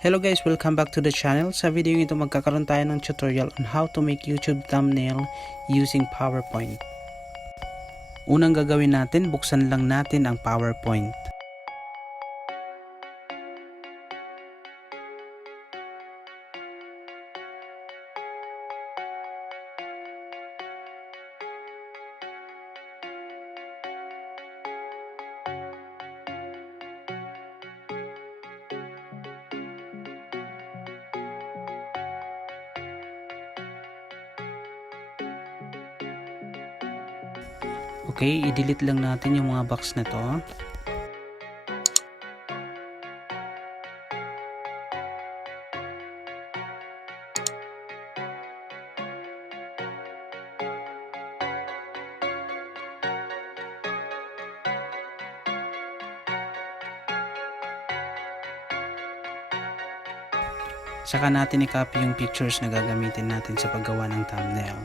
Hello guys, welcome back to the channel. Sa video ito magkakaroon tayo ng tutorial on how to make YouTube thumbnail using PowerPoint. Unang gagawin natin, buksan lang natin ang PowerPoint. Okay, i-delete lang natin yung mga box na to. Saka natin i-copy yung pictures na gagamitin natin sa paggawa ng thumbnail.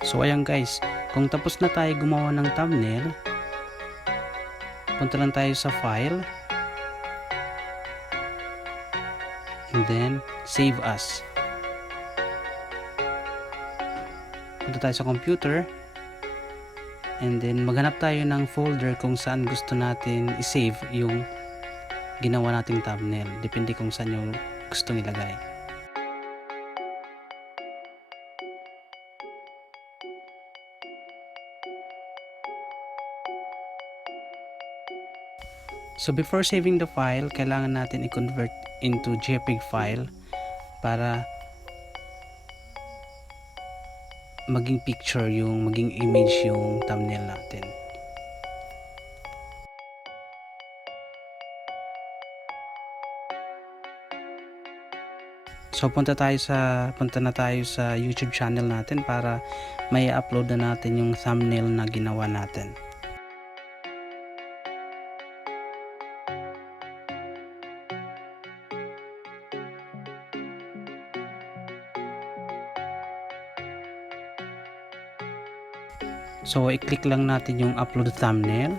So ayan guys, kung tapos na tayo gumawa ng thumbnail, punta lang tayo sa file and then save as. Punta tayo sa computer and then maghanap tayo ng folder kung saan gusto natin i-save yung ginawa nating thumbnail. Depende kung saan yung gusto nilagay. So before saving the file, kailangan natin i-convert into JPEG file para maging picture maging image yung thumbnail natin. So punta na tayo sa YouTube channel natin para may upload na natin yung thumbnail na ginawa natin. So i-click lang natin yung upload thumbnail.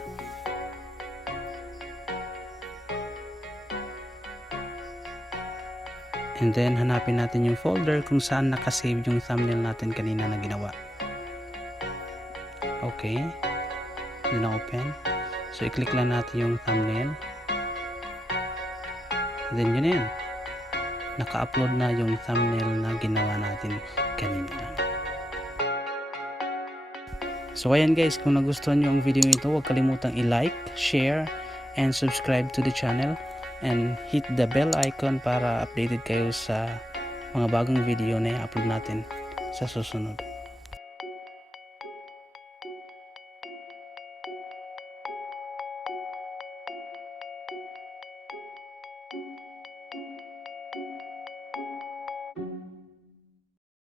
And then hanapin natin yung folder kung saan nakasave yung thumbnail natin kanina na ginawa. Okay. Then open. So i-click lang natin yung thumbnail. And then yun yan. Naka-upload na yung thumbnail na ginawa natin kanina. So ayan guys, kung nagustuhan nyo ang video ito, huwag kalimutang i-like, share, and subscribe to the channel. And hit the bell icon para updated kayo sa mga bagong video na i-upload natin sa susunod.